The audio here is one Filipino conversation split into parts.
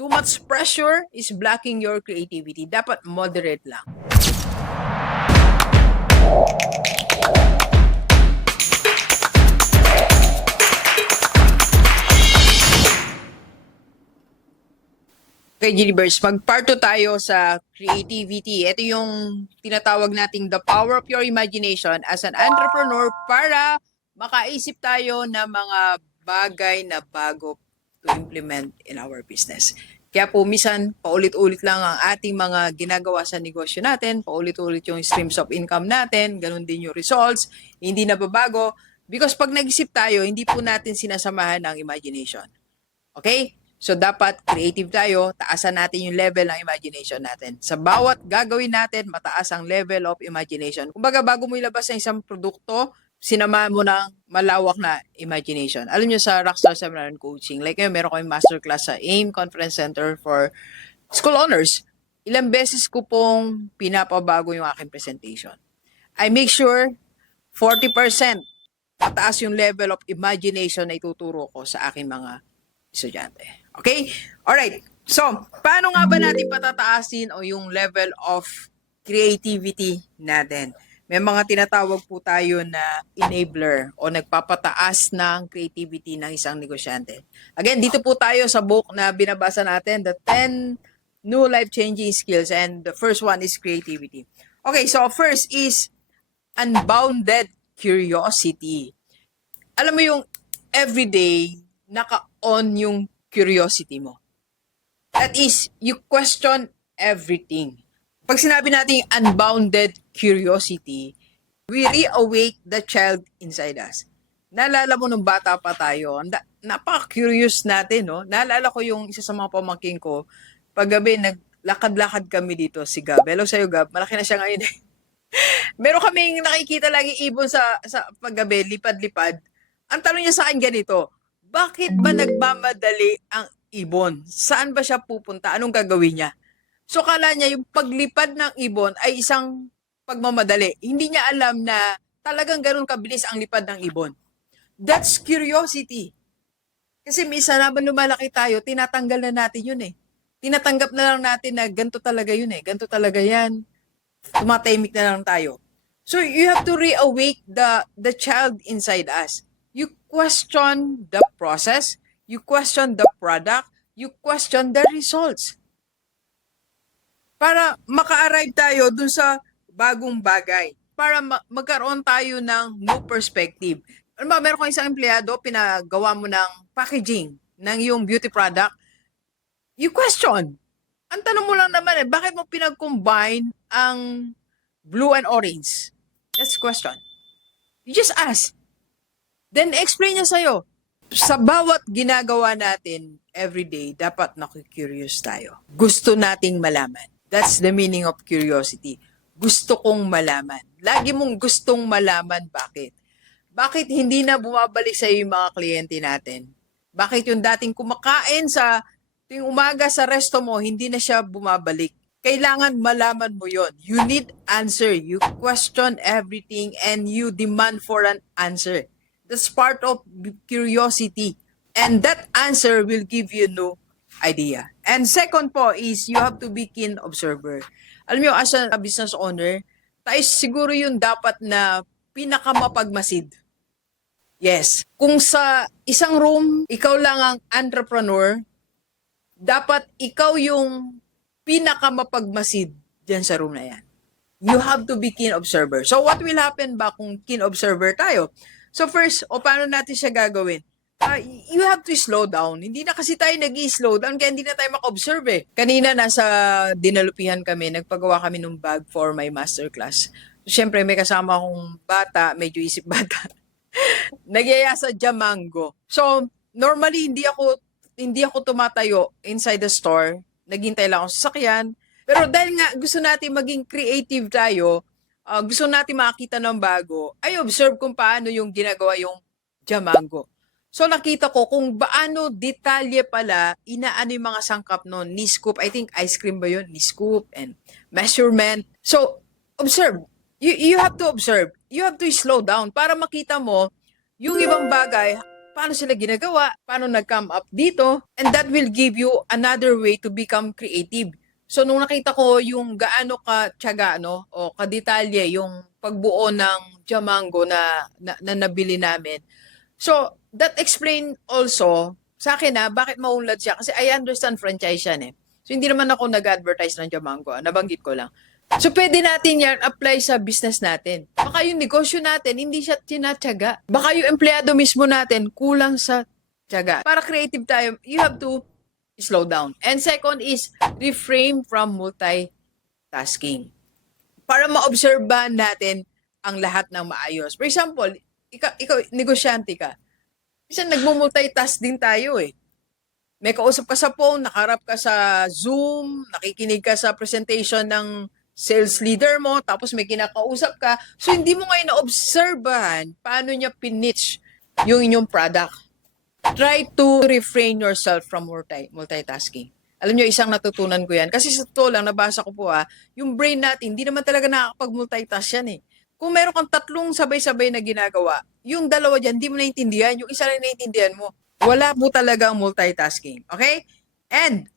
Too much pressure is blocking your creativity. Dapat moderate lang. Okay, Gilbers, mag-part 2 tayo sa creativity. Ito yung tinatawag nating the power of your imagination as an entrepreneur para makaisip tayo ng mga bagay na bago to implement in our business. Kaya po, minsan, paulit-ulit lang ang ating mga ginagawa sa negosyo natin, paulit-ulit yung streams of income natin, ganun din yung results, hindi nababago. Because pag nag-isip tayo, hindi po natin sinasamahan ng imagination. Okay? So, dapat creative tayo, taasan natin yung level ng imagination natin. Sa bawat gagawin natin, mataas ang level of imagination. Kumbaga, bago mo ilabas ang isang produkto, sinamahan mo ng malawak na imagination. Alam nyo sa Rockstar Seminar and Coaching, like ngayon, meron kaming masterclass sa AIM Conference Center for School Owners. Ilang beses ko pong pinapabago yung aking presentation. I make sure 40% mataas yung level of imagination na ituturo ko sa aking mga estudyante. Okay? Alright. So, paano nga ba natin patataasin o yung level of creativity natin? May mga tinatawag po tayo na enabler o nagpapataas ng creativity ng isang negosyante. Again, dito po tayo sa book na binabasa natin, The 10 New Life-Changing Skills, and the first one is creativity. Okay, so first is unbounded curiosity. Alam mo yung everyday, naka-on yung curiosity mo. That is, you question everything. Pag sinabi natin unbounded curiosity, we reawake the child inside us. Naalala mo nung bata pa tayo, napaka-curious natin, no? Naalala ko yung isa sa mga pamangkin ko, paggabi, naglakad-lakad kami dito, si Gab. Hello sa'yo, Gab. Malaki na siya ngayon. Meron kaming nakikita lagi ibon sa paggabi, lipad-lipad. Ang tanong niya sa akin ganito, bakit ba nagmamadali ang ibon? Saan ba siya pupunta? Anong gagawin niya? So kala niya yung paglipad ng ibon ay isang pagmamadali. Hindi niya alam na talagang ganun kabilis ang lipad ng ibon. That's curiosity. Kasi minsan habang lumalaki tayo, tinatanggal na natin yun eh. Tinatanggap na lang natin na ganito talaga yun eh. Ganito talaga yan. Tumatahimik na lang tayo. So you have to reawake the child inside us. You question the process, you question the product, you question the results. Para maka-arrive tayo dun sa bagong bagay. Para magkaroon tayo ng new perspective. Alam mo, meron kang isang empleyado, pinagawa mo ng packaging ng yung beauty product, you question. Ang tanong mo lang naman bakit mo pinag-combine ang blue and orange? That's the question. You just ask. Then, explain niya sa'yo. Sa bawat ginagawa natin everyday, dapat naku-curious tayo. Gusto nating malaman. That's the meaning of curiosity. Gusto kong malaman. Lagi mong gustong malaman. Bakit? Bakit hindi na bumabalik sa'yo yung mga kliyente natin? Bakit yung dating kumakain sa tuwing umaga sa resto mo, hindi na siya bumabalik? Kailangan malaman mo yon. You need answer. You question everything and you demand for an answer. That's part of curiosity. And that answer will give you no idea. And second po is you have to be keen observer. Alam mo, as a business owner, tayo siguro yung dapat na pinakamapagmasid. Yes. Kung sa isang room, ikaw lang ang entrepreneur, dapat ikaw yung pinakamapagmasid dyan sa room na yan. You have to be keen observer. So what will happen ba kung keen observer tayo? So first, paano natin siya gagawin? You have to slow down. Hindi na kasi tayo nag-i-slow down kaya hindi na tayo maka-observe eh. Kanina nasa dinalupihan kami, nagpagawa kami ng bag for my masterclass. So, syempre may kasama akong bata, medyo isip bata. Nagyaya sa Jamango. So normally hindi ako tumatayo inside the store. Naghintay lang ako sa sasakyan. Pero dahil nga gusto natin maging creative tayo, gusto natin makakita ng bago, ay observe kung paano yung ginagawa yung Jamango. So nakita ko kung paano detalye pala inaano yung mga sangkap nun. Ni-scoop, I think ice cream ba yun? Ni-scoop and measurement. So observe. You have to observe. You have to slow down para makita mo yung ibang bagay, paano sila ginagawa, paano nag-come up dito, and that will give you another way to become creative. So, nung nakita ko yung gaano ka tiyaga, no, o kadetalye yung pagbuo ng Jamango na nabili namin. So, that explain also sa akin bakit maunlad siya. Kasi I understand franchise yan eh. So, hindi naman ako nag-advertise ng Jamango. Nabanggit ko lang. So, pwede natin yan apply sa business natin. Baka yung negosyo natin, hindi siya tinatyaga. Baka yung empleyado mismo natin, kulang sa tiyaga. Para creative tayo, you have to slow down. And second is, refrain from multitasking. Para ma-obserbahan natin ang lahat ng maayos. For example, ikaw negosyante ka. Minsan nagmo-multitask din tayo eh. May kausap ka sa phone, nakaharap ka sa Zoom, nakikinig ka sa presentation ng sales leader mo, tapos may kinakausap ka. So, hindi mo ngayon na-obserbahan paano niya pinitch yung inyong product. Try to refrain yourself from multitasking. Alam niyo, isang natutunan ko yan. Kasi sa totoo lang, nabasa ko po yung brain natin, hindi naman talaga nakakapag-multitask yan eh. Kung meron kang tatlong sabay-sabay na ginagawa, yung dalawa dyan, hindi mo naintindihan, yung isa lang naintindihan mo. Wala po talaga ang multitasking. Okay? And,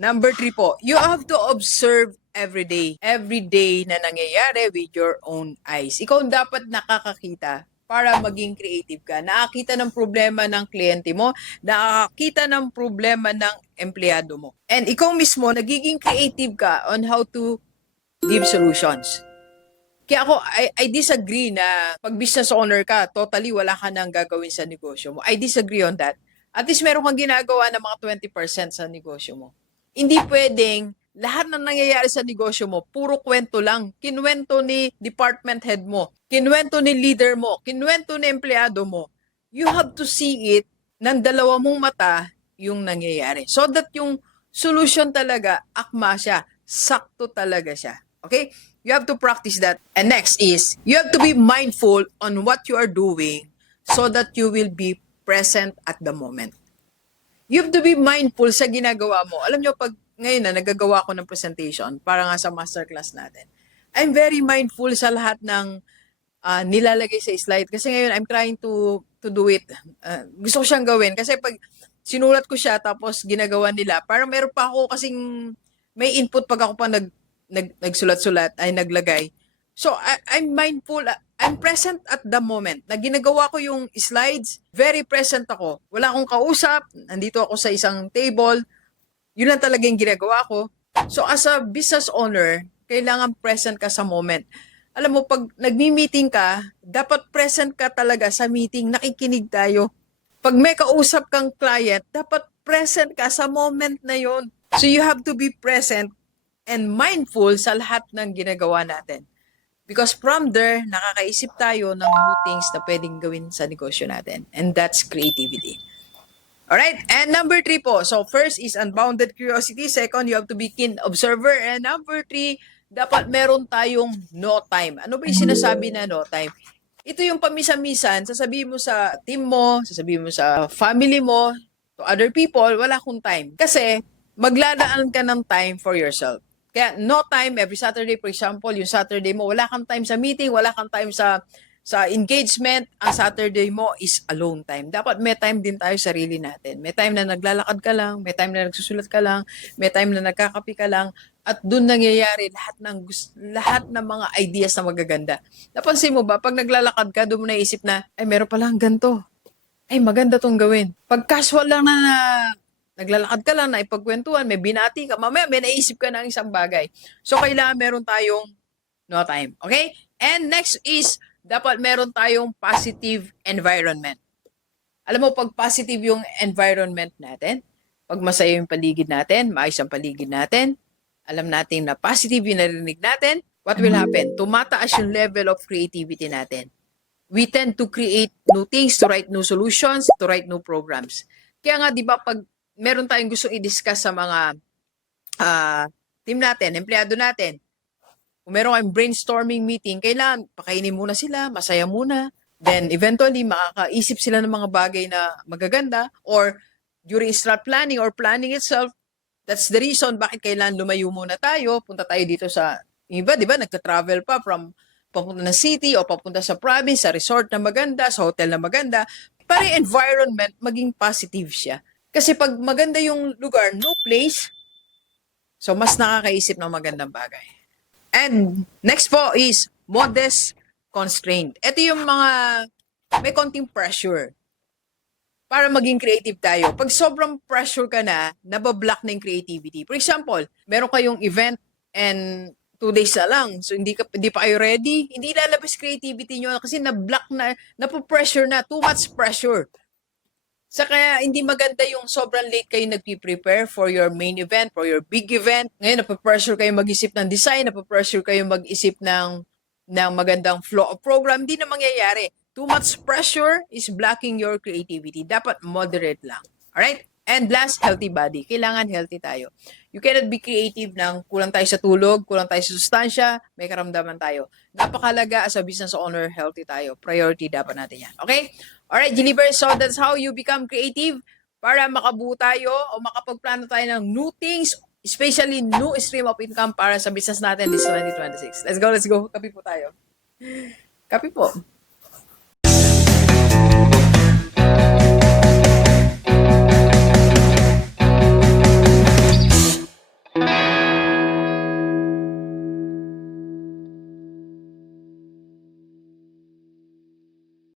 number 3 po, you have to observe every day na nangyayari with your own eyes. Ikaw dapat nakakakita para maging creative ka. Nakakita ng problema ng kliyente mo, nakakita ng problema ng empleyado mo. And ikaw mismo, nagiging creative ka on how to give solutions. Kaya ako, I disagree na pag business owner ka, totally wala ka nang gagawin sa negosyo mo. I disagree on that. At least meron kang ginagawa na mga 20% sa negosyo mo. Hindi pwedeng lahat ng nangyayari sa negosyo mo, puro kwento lang. Kinwento ni department head mo, kinwento ni leader mo, kinwento ni empleyado mo. You have to see it ng dalawa mong mata yung nangyayari. So that yung solution talaga, akma siya. Sakto talaga siya. Okay? You have to practice that. And next is, you have to be mindful on what you are doing so that you will be present at the moment. You have to be mindful sa ginagawa mo. Alam nyo, pag ngayon na nagagawa ko ng presentation para nga sa masterclass natin, I'm very mindful sa lahat ng nilalagay sa slide. Kasi ngayon, I'm trying to do it. Gusto ko siyang gawin. Kasi pag sinulat ko siya, tapos ginagawa nila, parang meron pa ako kasing may input pag ako pa nagsulat-sulat, ay naglagay. So, I'm mindful, I'm present at the moment. Na ginagawa ko yung slides, very present ako. Wala akong kausap, nandito ako sa isang table, yun lang talaga yung ginagawa ko. So, as a business owner, kailangan present ka sa moment. Alam mo, pag nagmi-meeting ka, dapat present ka talaga sa meeting, nakikinig tayo. Pag may kausap kang client, dapat present ka sa moment na yon. So, you have to be present and mindful sa lahat ng ginagawa natin. Because from there, nakakaisip tayo ng new things na pwedeng gawin sa negosyo natin. And that's creativity. Alright? And number 3 po. So, first is unbounded curiosity. Second, you have to be keen observer. And number 3, dapat meron tayong no time. Ano ba yung sinasabi na no time? Ito yung pamisa-misan, sasabihin mo sa team mo, sasabihin mo sa family mo, to other people, wala akong time. Kasi, maglalaan ka ng time for yourself. Kaya no time every Saturday, for example, yung Saturday mo, wala kang time sa meeting, wala kang time sa engagement, ang Saturday mo is alone time. Dapat may time din tayo sarili natin. May time na naglalakad ka lang, may time na nagsusulat ka lang, may time na nagkakape ka lang, at doon nangyayari lahat ng mga ideas na magaganda. Napansin mo ba, pag naglalakad ka, doon mo naisip na, ay meron palang ganito. Ay maganda tong gawin. Pag casual lang na naglalakad ka lang na ipagkwentuhan, may binati ka, mamaya may naisip ka ng isang bagay. So, kailangan meron tayong no time. Okay? And next is, dapat meron tayong positive environment. Alam mo, pag positive yung environment natin, pag masaya yung paligid natin, maayos ang paligid natin, alam natin na positive yung narinig natin, what will happen? Tumataas yung level of creativity natin. We tend to create new things, to write new solutions, to write new programs. Kaya nga, di ba, pag meron tayong gustong i-discuss sa mga team natin, empleyado natin, kung meron kayong brainstorming meeting, kailangan pakainin muna sila, masaya muna. Then, eventually, makakaisip sila ng mga bagay na magaganda. Or, during strat planning or planning itself, that's the reason bakit kailangan lumayo muna tayo. Punta tayo dito sa, iba, di ba, nagta-travel pa from papunta ng city o papunta sa province, sa resort na maganda, sa hotel na maganda, para yung environment maging positive siya. Kasi pag maganda yung lugar, no place, so mas nakakaisip ng magandang bagay. And next po is modest constraint. Ito yung mga may konting pressure para maging creative tayo. Pag sobrang pressure ka na, nabablock na yung creativity. For example, meron kayong event and 2 days na lang. So, hindi pa kayo ready. Hindi lalabas creativity nyo kasi na-block na, napo-pressure na. Too much pressure. Sa kaya hindi maganda yung sobrang late kayo nagpi-prepare for your main event, for your big event. Ngayon, napo-pressure kayo mag-isip ng design, napo-pressure kayo mag-isip ng magandang flow of program. Hindi na mangyayari. Too much pressure is blocking your creativity. Dapat moderate lang. Alright? And last, healthy body. Kailangan healthy tayo. You cannot be creative ng kulang tayo sa tulog, kulang tayo sa sustansya, may karamdaman tayo. Napakalaga as a business owner, healthy tayo. Priority dapat natin yan. Okay? Alright, Gilibers, so that's how you become creative para makabuo tayo o makapagplano tayo ng new things, especially new stream of income para sa business natin this 2026. Let's go, let's go. Kape po tayo. Kape po.